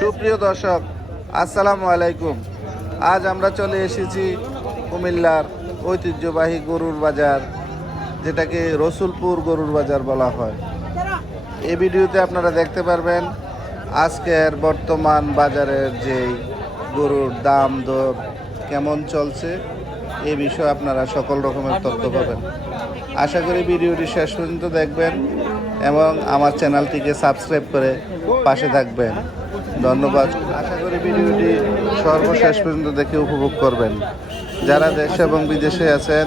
সুপ্রিয় দর্শক, আসসালামু আলাইকুম। আজ আমরা চলে এসেছি কুমিল্লার ঐতিহ্যবাহী গরুর বাজার, যেটাকে রসুলপুর গরুর বাজার বলা হয়। এই ভিডিওতে আপনারা দেখতে পারবেন আজকের বর্তমান বাজারের যেই গরুর দাম দর কেমন চলছে, এ বিষয়ে আপনারা সকল রকমের তথ্য পাবেন। আশা করি ভিডিওটি শেষ পর্যন্ত দেখবেন এবং আমার চ্যানেলটিকে সাবস্ক্রাইব করে পাশে থাকবেন। ধন্যবাদ। আশা করি ভিডিওটি সর্বশেষ পর্যন্ত দেখে উপভোগ করবেন। যারা দেশে এবং বিদেশে আছেন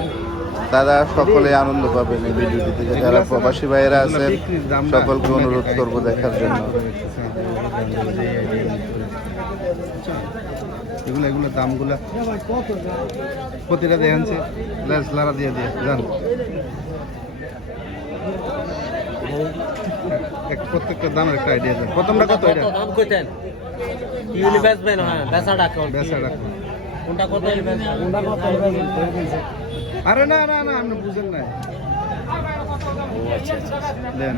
তারা সকলে আনন্দ পাবেন এই ভিডিওটি থেকে। যারা প্রবাসী ভাইয়েরা আছেন সকলকে অনুরোধ করব দেখার জন্য। এগুলো দামগুলা প্রতিটা দেখাচ্ছে লারা দিয়ে দিয়ে জান প্রত্যেকটা দামের একটা আইডিয়া দেন। প্রথমটা কত? এটা দাম কইতেন ইউনি বেচবেন? হ্যাঁ, বেচা ডাকো বেচা রাখো। কোনটা কত ইলবেন? আরে না না না, আপনি বুঝেন না। দেন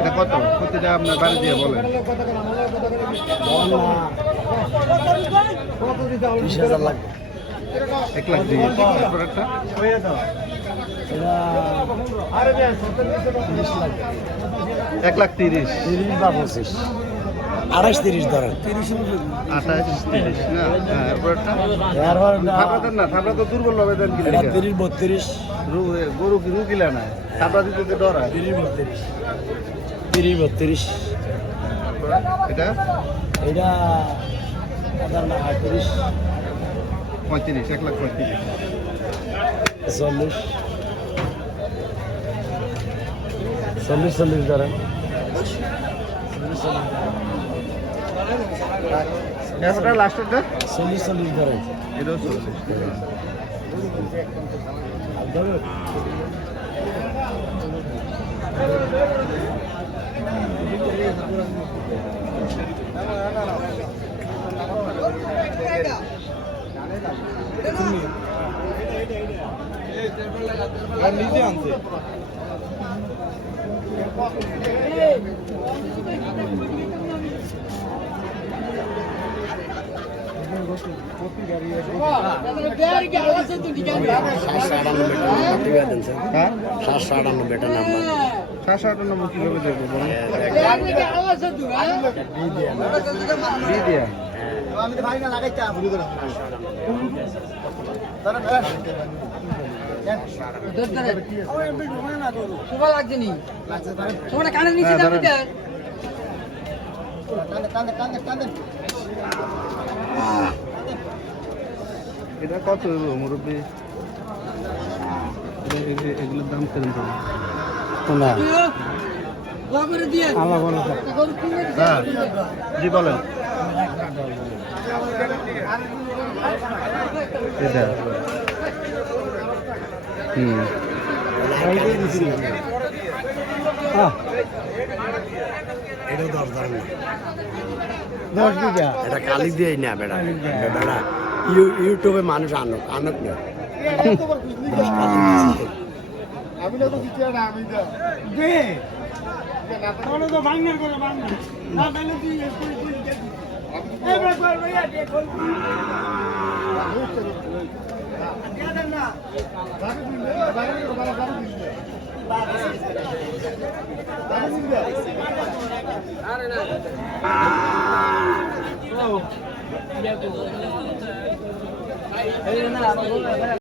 এটা কত? প্রতিটা আপনার বাড়ি দিয়ে বলেন। 20,000 লাগবে। 1 লাখ দিয়ে একটা 1,30,000 বা 25 28-30 ধরেন। 28-30 না? হ্যাঁ, এরপর একটা থাপড়া দেন না, থাপড়া তো দুর্বল হবে। দেন কি 30-32 গরু কি রুগিলা না, থাপড়া দিতে তো ডর হয়। 30-32 এটা এটা 35 35, 1,35,000 40 ধরেন। এরপরটা লাস্টেরটা 40 ধরেন। এটাও 40। নিজে আনছে হ্যাঁ 798 নাম্বার। 798 কিভাবে দেবো বলুন? দিয়ে দিয়া এটা কত হইব মুরব্বী? এগুলোর দাম কেমন হবে? হ্যাঁ জি বলেন। এটা এটা কালি দিয়ে না বেড়া বেড়া ইউটিউবে মানুষ আনক আনক না। আমি না তো দিতে না, আমি তো দে তাহলে তো ভাঙনার করে ভাঙনা না তাহলে তুই তুই এই বড় বড় ভাইয়া দে কোন দিয়া দেন না বাকি দিন আরে না ও এই না